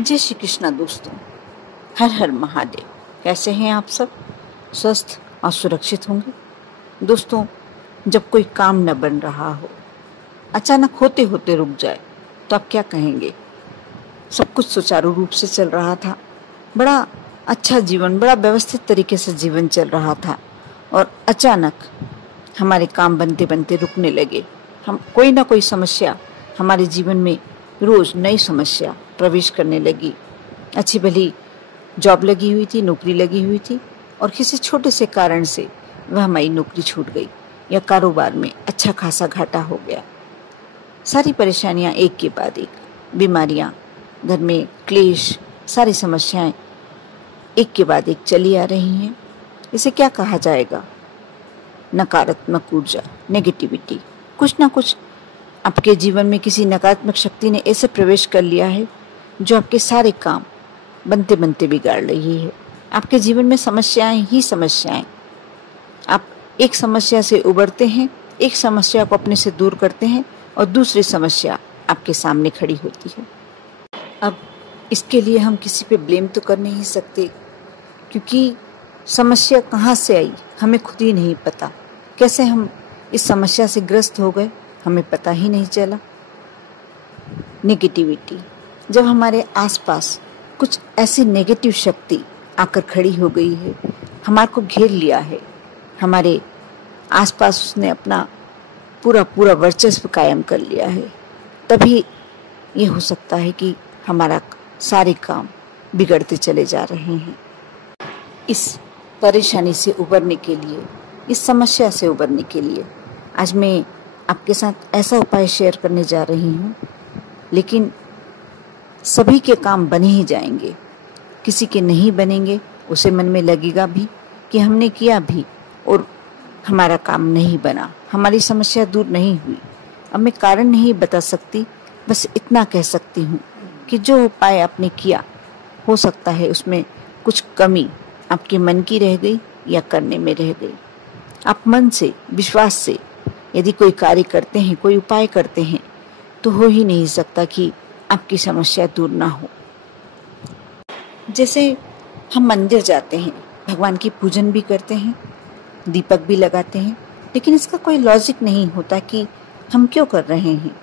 जय श्री कृष्णा दोस्तों, हर हर महादेव। कैसे हैं आप सब? स्वस्थ और सुरक्षित होंगे। दोस्तों, जब कोई काम न बन रहा हो, अचानक होते होते रुक जाए, तो आप क्या कहेंगे? सब कुछ सुचारू रूप से चल रहा था, बड़ा अच्छा जीवन, बड़ा व्यवस्थित तरीके से जीवन चल रहा था, और अचानक हमारे काम बनते बनते रुकने लगे। हम कोई ना कोई समस्या हमारे जीवन में, रोज नई समस्या प्रवेश करने लगी। अच्छी भली जॉब लगी हुई थी, नौकरी लगी हुई थी, और किसी छोटे से कारण से वह हमारी नौकरी छूट गई या कारोबार में अच्छा खासा घाटा हो गया। सारी परेशानियां एक के बाद एक, बीमारियां, घर में क्लेश, सारी समस्याएं एक के बाद एक चली आ रही हैं। इसे क्या कहा जाएगा? नकारात्मक ऊर्जा, नेगेटिविटी। कुछ ना कुछ आपके जीवन में किसी नकारात्मक शक्ति ने ऐसे प्रवेश कर लिया है जो आपके सारे काम बनते बनते बिगाड़ रही है। आपके जीवन में समस्याएं ही समस्याएं। आप एक समस्या से उबरते हैं, एक समस्या को अपने से दूर करते हैं, और दूसरी समस्या आपके सामने खड़ी होती है। अब इसके लिए हम किसी पे ब्लेम तो कर नहीं सकते, क्योंकि समस्या कहाँ से आई हमें खुद ही नहीं पता। कैसे हम इस समस्या से ग्रस्त हो गए हमें पता ही नहीं चला। नेगेटिविटी, जब हमारे आसपास कुछ ऐसी नेगेटिव शक्ति आकर खड़ी हो गई है, हमारे को घेर लिया है, हमारे आसपास उसने अपना पूरा पूरा वर्चस्व कायम कर लिया है, तभी ये हो सकता है कि हमारा सारे काम बिगड़ते चले जा रहे हैं। इस परेशानी से उबरने के लिए, इस समस्या से उबरने के लिए आज मैं आपके साथ ऐसा उपाय शेयर करने जा रही हूँ। लेकिन सभी के काम बने ही जाएंगे, किसी के नहीं बनेंगे। उसे मन में लगेगा भी कि हमने किया भी और हमारा काम नहीं बना, हमारी समस्या दूर नहीं हुई। अब मैं कारण नहीं बता सकती, बस इतना कह सकती हूँ कि जो उपाय आपने किया, हो सकता है उसमें कुछ कमी आपके मन की रह गई या करने में रह गई। आप मन से, विश्वास से यदि कोई कार्य करते हैं, कोई उपाय करते हैं, तो हो ही नहीं सकता कि आपकी समस्या दूर ना हो। जैसे हम मंदिर जाते हैं, भगवान की पूजन भी करते हैं, दीपक भी लगाते हैं, लेकिन इसका कोई लॉजिक नहीं होता कि हम क्यों कर रहे हैं।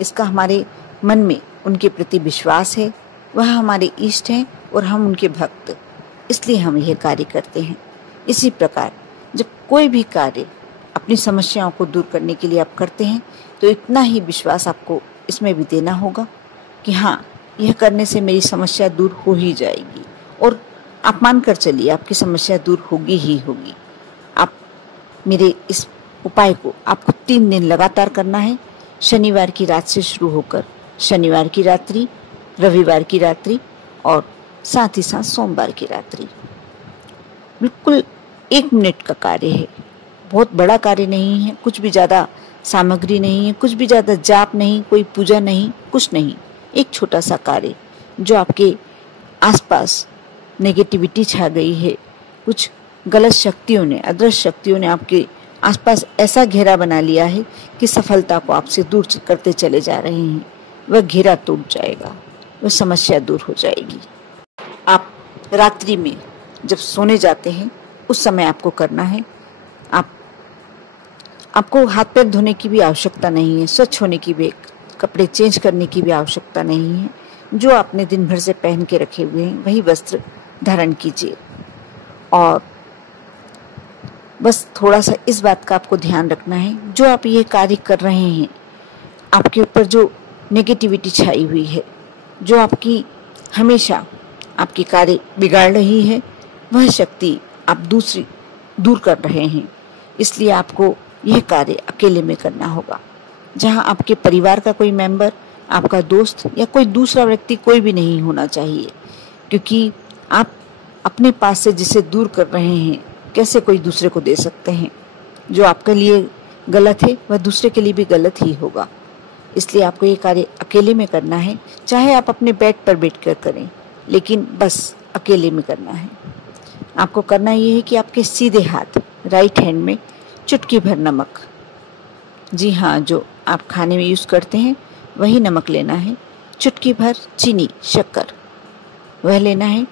इसका हमारे मन में उनके प्रति विश्वास है, वह हमारे इष्ट हैं और हम उनके भक्त, इसलिए हम यह कार्य करते हैं। इसी प्रकार जब कोई भी कार्य अपनी समस्याओं को दूर करने के लिए आप करते हैं, तो इतना ही विश्वास आपको इसमें भी देना होगा कि हाँ, यह करने से मेरी समस्या दूर हो ही जाएगी, और आप मानकर चलिए आपकी समस्या दूर होगी ही होगी। आप मेरे इस उपाय को आपको 3 दिन लगातार करना है। शनिवार की रात से शुरू होकर शनिवार की रात्रि, रविवार की रात्रि और साथ ही साथ सोमवार की रात्रि। बिल्कुल 1 मिनट का कार्य है, बहुत बड़ा कार्य नहीं है, कुछ भी ज़्यादा सामग्री नहीं है, कुछ भी ज़्यादा जाप नहीं, कोई पूजा नहीं, कुछ नहीं। एक छोटा सा कार्य जो आपके आसपास नेगेटिविटी छा गई है, कुछ गलत शक्तियों ने, अदृश्य शक्तियों ने आपके आसपास ऐसा घेरा बना लिया है कि सफलता को आपसे दूर करते चले जा रहे हैं। वह घेरा टूट जाएगा, वह समस्या दूर हो जाएगी। आप रात्रि में जब सोने जाते हैं, उस समय आपको करना है। आपको हाथ पैर धोने की भी आवश्यकता नहीं है, स्वच्छ होने की भी, कपड़े चेंज करने की भी आवश्यकता नहीं है। जो आपने दिन भर से पहन के रखे हुए हैं वही वस्त्र धारण कीजिए, और बस थोड़ा सा इस बात का आपको ध्यान रखना है, जो आप ये कार्य कर रहे हैं, आपके ऊपर जो नेगेटिविटी छाई हुई है, जो आपकी हमेशा आपके कार्य बिगाड़ रही है, वह शक्ति आप दूर कर रहे हैं। इसलिए आपको यह कार्य अकेले में करना होगा, जहां आपके परिवार का कोई मेंबर, आपका दोस्त या कोई दूसरा व्यक्ति कोई भी नहीं होना चाहिए, क्योंकि आप अपने पास से जिसे दूर कर रहे हैं, कैसे कोई दूसरे को दे सकते हैं? जो आपके लिए गलत है वह दूसरे के लिए भी गलत ही होगा। इसलिए आपको ये कार्य अकेले में करना है, चाहे आप अपने बेड पर बैठकर करें, लेकिन बस अकेले में करना है। आपको करना ये है कि आपके सीधे हाथ, राइट हैंड में चुटकी भर नमक, जी हाँ, जो आप खाने में यूज़ करते हैं वही नमक लेना है। चुटकी भर चीनी, शक्कर, वह लेना है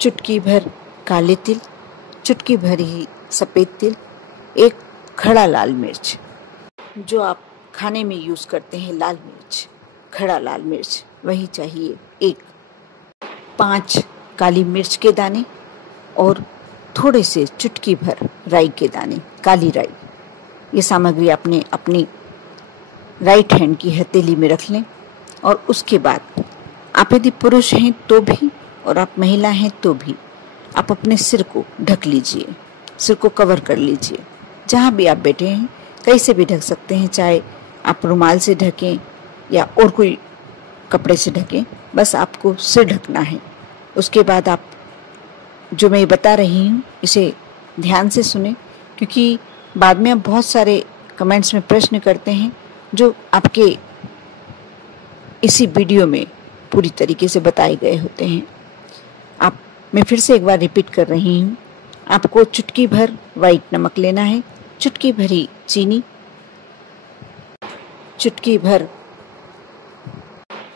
चुटकी भर काले तिल, चुटकी भर ही सफ़ेद तिल, एक खड़ा लाल मिर्च, जो आप खाने में यूज़ करते हैं लाल मिर्च, खड़ा लाल मिर्च वही चाहिए एक, 5 काली मिर्च के दाने और थोड़े से चुटकी भर राई के दाने, काली राई। ये सामग्री आपने अपनी राइट हैंड की हथेली में रख लें और उसके बाद आप यदि पुरुष हैं तो भी और आप महिला हैं तो भी आप अपने सिर को ढक लीजिए, सिर को कवर कर लीजिए। जहाँ भी आप बैठे हैं कहीं से भी ढक सकते हैं, चाहे आप रुमाल से ढकें या और कोई कपड़े से ढकें, बस आपको सिर ढकना है। उसके बाद आप जो मैं बता रही हूँ इसे ध्यान से सुने, क्योंकि बाद में आप बहुत सारे कमेंट्स में प्रश्न करते हैं जो आपके इसी वीडियो में पूरी तरीके से बताए गए होते हैं। मैं फिर से एक बार रिपीट कर रही हूँ। आपको चुटकी भर वाइट नमक लेना है, चुटकी भरी चीनी, चुटकी भर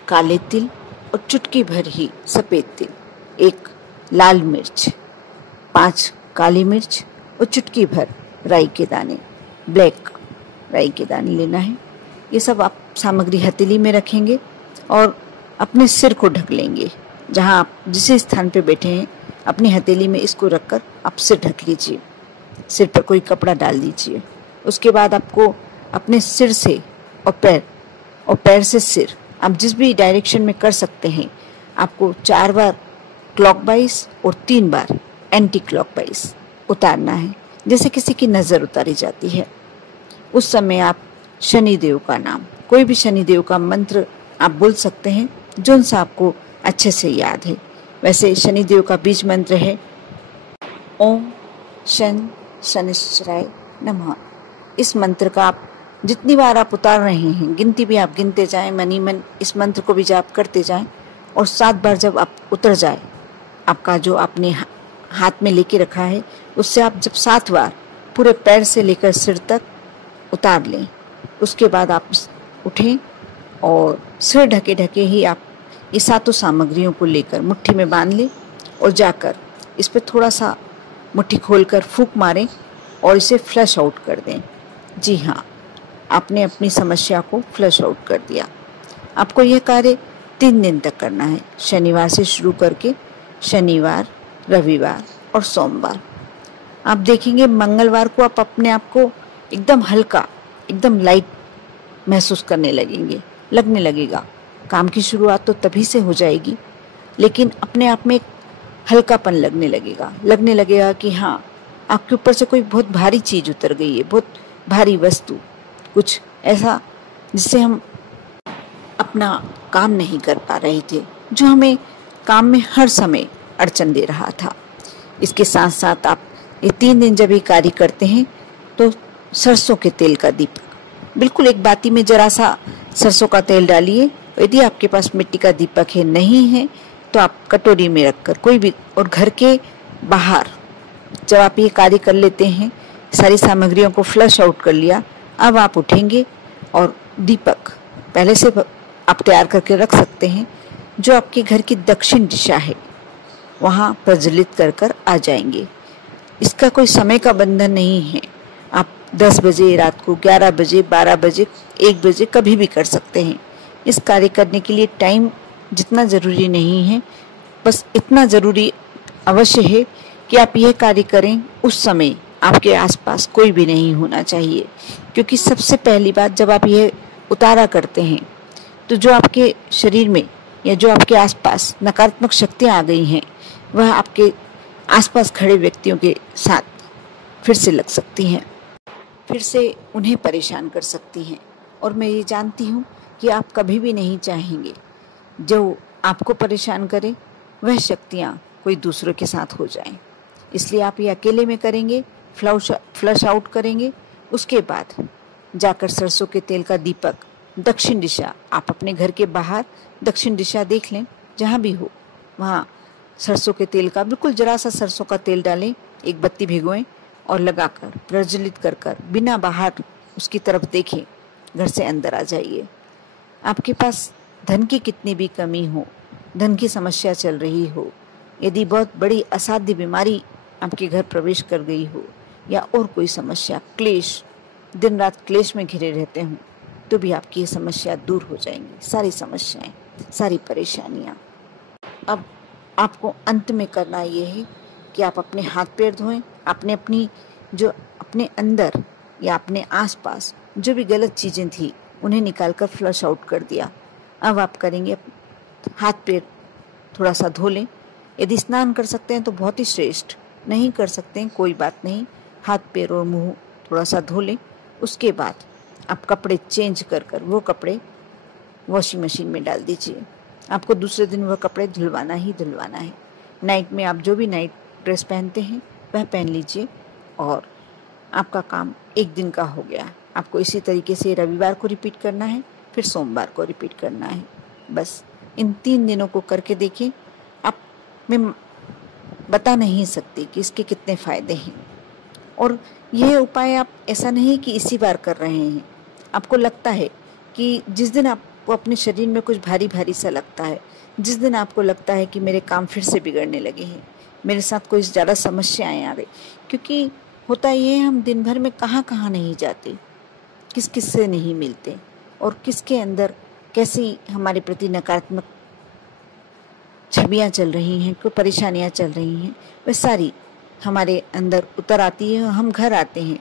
काले तिल और चुटकी भर ही सफ़ेद तिल, एक लाल मिर्च, 5 काली मिर्च और चुटकी भर राई के दाने, ब्लैक राई के दाने लेना है। ये सब आप सामग्री हथेली में रखेंगे और अपने सिर को ढक लेंगे। जहाँ आप जिस स्थान पे बैठे हैं अपनी हथेली में इसको रखकर आप सिर ढक लीजिए, सिर पर कोई कपड़ा डाल दीजिए। उसके बाद आपको अपने सिर से और पैर से सिर, आप जिस भी डायरेक्शन में कर सकते हैं, आपको 4 बार क्लॉकवाइज और 3 बार एंटी क्लॉकवाइज उतारना है, जैसे किसी की नज़र उतारी जाती है। उस समय आप शनिदेव का नाम, कोई भी शनिदेव का मंत्र आप बोल सकते हैं जो सा आपको अच्छे से याद है। वैसे शनिदेव का बीज मंत्र है ओम शनिश्चराय नमः। इस मंत्र का आप जितनी बार आप उतार रहे हैं, गिनती भी आप गिनते जाएं, मनी मन इस मंत्र को भी जाप करते जाएं और 7 बार जब आप उतर जाए, आपका जो आपने हाथ में लेके रखा है उससे आप जब 7 बार पूरे पैर से लेकर सिर तक उतार लें, उसके बाद आप उठें और सिर ढके ढके ही आप ये 7 सामग्रियों को लेकर मुट्ठी में बांध लें और जाकर इस पर थोड़ा सा मुट्ठी खोलकर फूंक मारें और इसे फ्लश आउट कर दें। जी हाँ, आपने अपनी समस्या को फ्लश आउट कर दिया। आपको यह कार्य 3 दिन तक करना है, शनिवार से शुरू करके शनिवार, रविवार और सोमवार। आप देखेंगे मंगलवार को आप अपने आप को एकदम हल्का, एकदम लाइट महसूस करने लगने लगेगा। काम की शुरुआत तो तभी से हो जाएगी, लेकिन अपने आप में एक हल्कापन लगने लगेगा कि हाँ, आपके ऊपर से कोई बहुत भारी चीज़ उतर गई है, बहुत भारी वस्तु, कुछ ऐसा जिससे हम अपना काम नहीं कर पा रहे थे, जो हमें काम में हर समय अड़चन दे रहा था। इसके साथ साथ आप ये 3 दिन जब ये कार्य करते हैं तो सरसों के तेल का दीपक, बिल्कुल एक बाती में जरा सा सरसों का तेल डालिए। यदि आपके पास मिट्टी का दीपक है, नहीं है तो आप कटोरी में रखकर कोई भी, और घर के बाहर जब आप ये कार्य कर लेते हैं, सारी सामग्रियों को फ्लश आउट कर लिया, अब आप उठेंगे और दीपक पहले से आप तैयार करके रख सकते हैं, जो आपके घर की दक्षिण दिशा है वहाँ प्रज्वलित कर आ जाएंगे। इसका कोई समय का बंधन नहीं है, आप 10 बजे रात को, 11 बजे, 12 बजे, 1 बजे कभी भी कर सकते हैं। इस कार्य करने के लिए टाइम जितना ज़रूरी नहीं है, बस इतना ज़रूरी अवश्य है कि आप यह कार्य करें उस समय आपके आसपास कोई भी नहीं होना चाहिए। क्योंकि सबसे पहली बात, जब आप यह उतारा करते हैं तो जो आपके शरीर में या जो आपके आसपास नकारात्मक शक्तियाँ आ गई हैं, वह आपके आसपास खड़े व्यक्तियों के साथ फिर से लग सकती हैं, फिर से उन्हें परेशान कर सकती हैं। और मैं ये जानती हूँ कि आप कभी भी नहीं चाहेंगे जो आपको परेशान करे वह शक्तियाँ कोई दूसरों के साथ हो जाएं। इसलिए आप ये अकेले में करेंगे, फ्लश आउट करेंगे। उसके बाद जाकर सरसों के तेल का दीपक दक्षिण दिशा, आप अपने घर के बाहर दक्षिण दिशा देख लें, जहाँ भी हो वहाँ सरसों के तेल का बिल्कुल जरा सा सरसों का तेल डालें, एक बत्ती भिगोएं और लगाकर प्रज्वलित कर बिना बाहर उसकी तरफ देखें घर से अंदर आ जाइए। आपके पास धन की कितनी भी कमी हो, धन की समस्या चल रही हो, यदि बहुत बड़ी असाध्य बीमारी आपके घर प्रवेश कर गई हो, या और कोई समस्या, क्लेश, दिन रात क्लेश में घिरे रहते हों, तो भी आपकी ये समस्या दूर हो जाएंगी। सारी समस्याएं, सारी परेशानियां। अब आपको अंत में करना ये है कि आप अपने हाथ पैर धोएं, अपने अंदर या अपने आसपास जो भी गलत चीज़ें थी उन्हें निकालकर फ्लश आउट कर दिया। अब आप करेंगे, हाथ पैर थोड़ा सा धो लें। यदि स्नान कर सकते हैं तो बहुत ही श्रेष्ठ, नहीं कर सकते हैं कोई बात नहीं, हाथ पैर और मुंह थोड़ा सा धो लें। उसके बाद आप कपड़े चेंज कर वो कपड़े वॉशिंग मशीन में डाल दीजिए। आपको दूसरे दिन वह कपड़े धुलवाना ही धुलवाना है। नाइट में आप जो भी नाइट ड्रेस पहनते हैं वह पहन लीजिए और आपका काम एक दिन का हो गया। आपको इसी तरीके से रविवार को रिपीट करना है, फिर सोमवार को रिपीट करना है। बस इन 3 दिनों को करके देखिए। आप मैं बता नहीं सकती कि इसके कितने फ़ायदे हैं। और यह उपाय आप ऐसा नहीं कि इसी बार कर रहे हैं। आपको लगता है कि जिस दिन आपको अपने शरीर में कुछ भारी भारी सा लगता है, जिस दिन आपको लगता है कि मेरे काम फिर से बिगड़ने लगे हैं, मेरे साथ कोई ज़्यादा समस्याएं आ रही, क्योंकि होता ये है हम दिन भर में कहाँ कहाँ नहीं जाते, किस किस से नहीं मिलते और किसके अंदर कैसी हमारे प्रति नकारात्मक छवियाँ चल रही हैं, कोई परेशानियाँ चल रही हैं, वह सारी हमारे अंदर उतर आती है। हम घर आते हैं,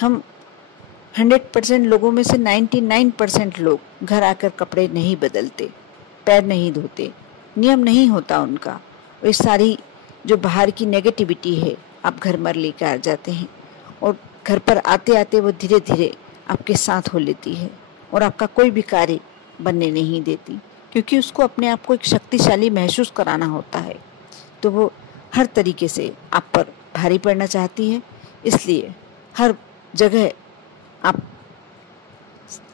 हम 100% लोगों में से 99% लोग घर आकर कपड़े नहीं बदलते, पैर नहीं धोते, नियम नहीं होता उनका। वे सारी जो बाहर की नेगेटिविटी है आप घर मर लेकर आ जाते हैं और घर पर आते आते वो धीरे धीरे आपके साथ हो लेती है और आपका कोई भी कार्य बनने नहीं देती, क्योंकि उसको अपने आप को एक शक्तिशाली महसूस कराना होता है। तो वो हर तरीके से आप पर भारी पड़ना चाहती है, इसलिए हर जगह आप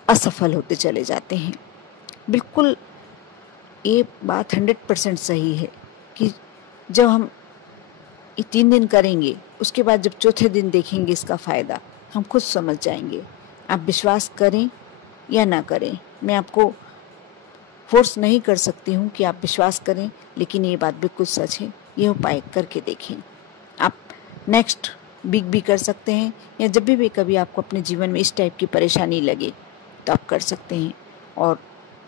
असफल होते चले जाते हैं। बिल्कुल ये बात 100% सही है कि जब हम ये 3 दिन करेंगे, उसके बाद जब चौथे दिन देखेंगे इसका फ़ायदा, हम खुद समझ जाएंगे। आप विश्वास करें या ना करें, मैं आपको फोर्स नहीं कर सकती हूँ कि आप विश्वास करें, लेकिन ये बात बिल्कुल सच है। ये उपाय करके देखें। आप नेक्स्ट वीक भी कर सकते हैं, या जब भी कभी आपको अपने जीवन में इस टाइप की परेशानी लगे तो आप कर सकते हैं। और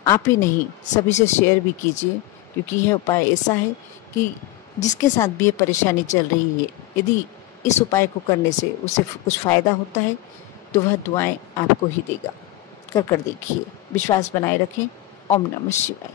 आप ही नहीं, सभी से शेयर भी कीजिए, क्योंकि यह उपाय ऐसा है कि जिसके साथ भी ये परेशानी चल रही है, यदि इस उपाय को करने से उसे कुछ फ़ायदा होता है तो वह दुआएं आपको ही देगा। कर देखिए, विश्वास बनाए रखें। ओम नमः शिवाय।